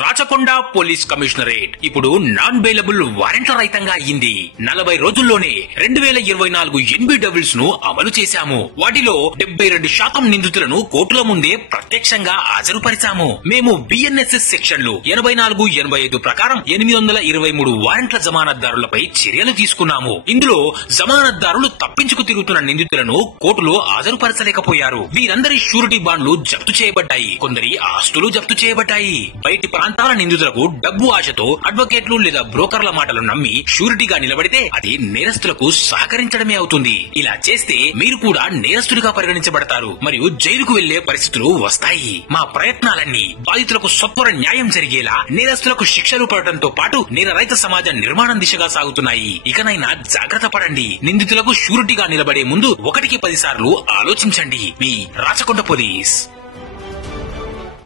Rachakonda police commissionerate ఇప్పుడు non bailable వారెంట్ల రహితంగా అయ్యింది. 40 రోజుల్లోనే 2024 ఎన్బిడబ్ల్యూస్ ను అమలు చేశాము. వాటిలో 72% నిందితులను కోర్టుల ముందే ప్రత్యక్షంగా హాజరుపరిచాము. మేము బిఎన్ఎస్ఎస్ సెక్షన్లు 84, 85 ప్రకారం 823 వారెంట్ల జమానత్దారులపై చర్యలు తీసుకున్నాము. ఇందులో జమానత్దారులు తప్పించుకు తిరుగుతున్న నిందితులను కోర్టులో హాజరుపరచలేకపోయారు. వీరందరి షూరిటీ బాండ్లు జప్తు చేయబడ్డాయి. కొందరి ఆస్తులు జప్తు చేయబడ్డాయి. బయటి ప్రాంతాల నిందితులకు డబ్బు ఆశతో అడ్వకేట్లు లేదా బ్రోకర్ల మాటలు నమ్మి షూరిటీగా నిలబడితే అది నేరస్తులకు సహకరించడమే అవుతుంది. ఇలా చేస్తే మీరు కూడా నేరస్తుడిగా పరిగణించబడతారు మరియు జైలుకు వెళ్లే పరిస్థితులు వస్తాయి. మా ప్రయత్నాలన్నీ బాధితులకు సత్వర న్యాయం జరిగేలా, నేరస్తులకు శిక్షలు పడటంతో పాటు నేరరహిత సమాజ నిర్మాణం దిశగా సాగుతున్నాయి. ఇకనైనా జాగ్రత్త పడండి. నిందితులకు షూరిటీగా నిలబడే ముందు 1కి 10 సార్లు ఆలోచించండి. మీ రాచకొండ పోలీస్.